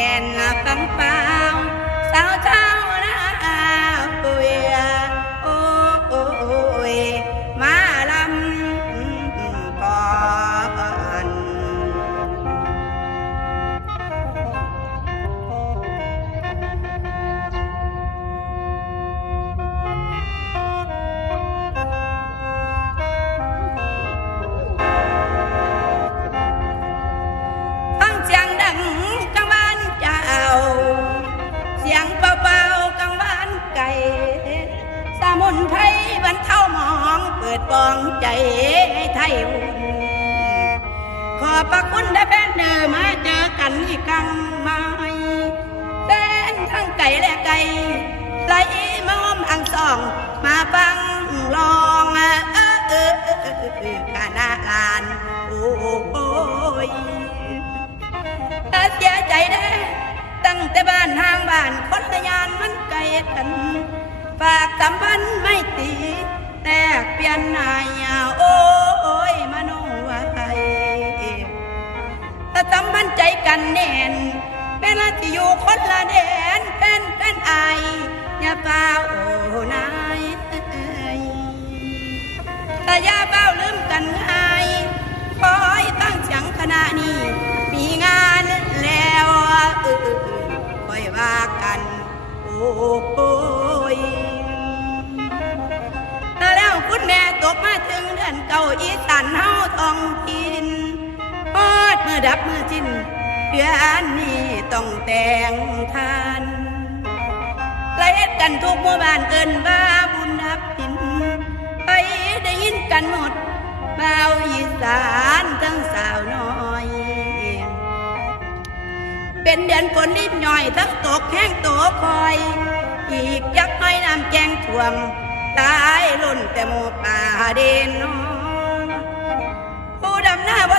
ม่น มุนไพรบรรเทาหมองเปิดปองใจให้ไทยอุ่นขอบพระคุณได้แฟนเดิมมาเจอกันอีกครั้งใหม่แฟนทั้งไก่และไก่ไหลมอมอังสอง มาฟังลองเออเออเออเออเออกานาลานโอ้โยเสียใจได้ตั้งแต่บ้านห่างบ้านคนละยานมันไกลกัน สัมพันธ์ไม่ตี แตกเปลี่ยนนายโอ้ยมโนไว้ถ้าสัมพันธ์ใจกันแน่น เป็นละที่อยู่คนละแดนเป็นเป็นไอยอย่าเฝ้าโอ้นายเอ้ยถ้าอย่าเฝ้าลืมกันง่ายคอยตั้งเสียงขณะนี้ มีงานแล้วเออคอยว่ากัน โอ้ย เก่าอีสานเฮาท้องทินพอดมือดับมือจิ้นเดือนนี้ต้องแต่งทานไล่กันทุกหมู่บ้านเอินว่าบุญดับดินไปได้ยินกันหมดเบาอีสานทั้งสาวน้อย เป็นเดือนฝนนิดหน่อยทั้งตกแห้งโตคอย อีกยักน้อยน้ำแกงท่วมตายล่นแต่หมูป่าเด่นน้อ ผู้ดำหน้าบ่